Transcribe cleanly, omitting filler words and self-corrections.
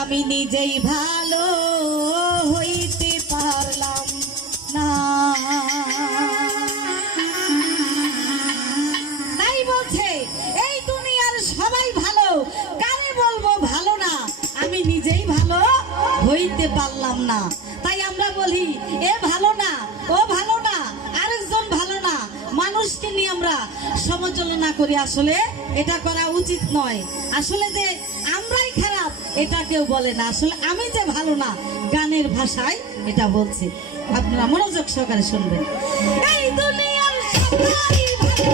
আমি নিজেই ভালো হইতে পারলাম না। তাই বলছে এই দুনিয়ার সবাই ভালো, কারে বলবো ভালো না, আমি নিজেই ভালো হইতে পারলাম না। তাই আমরা বলি এ ভালো না, ও ভালো না, আরেকজন ভালো না, মানুষকে নিয়ে আমরা সমালোচনা করি। আসলে এটা করা উচিত নয়। আসলে যে আমরাই খারাপ এটা কেউ বলে না, আসলে আমি যে ভালো না গানের ভাষায় এটা বলছি। আপনারা মনোযোগ সহকারে শুনবেন। এই দুনিয়ার সবাই ভালো।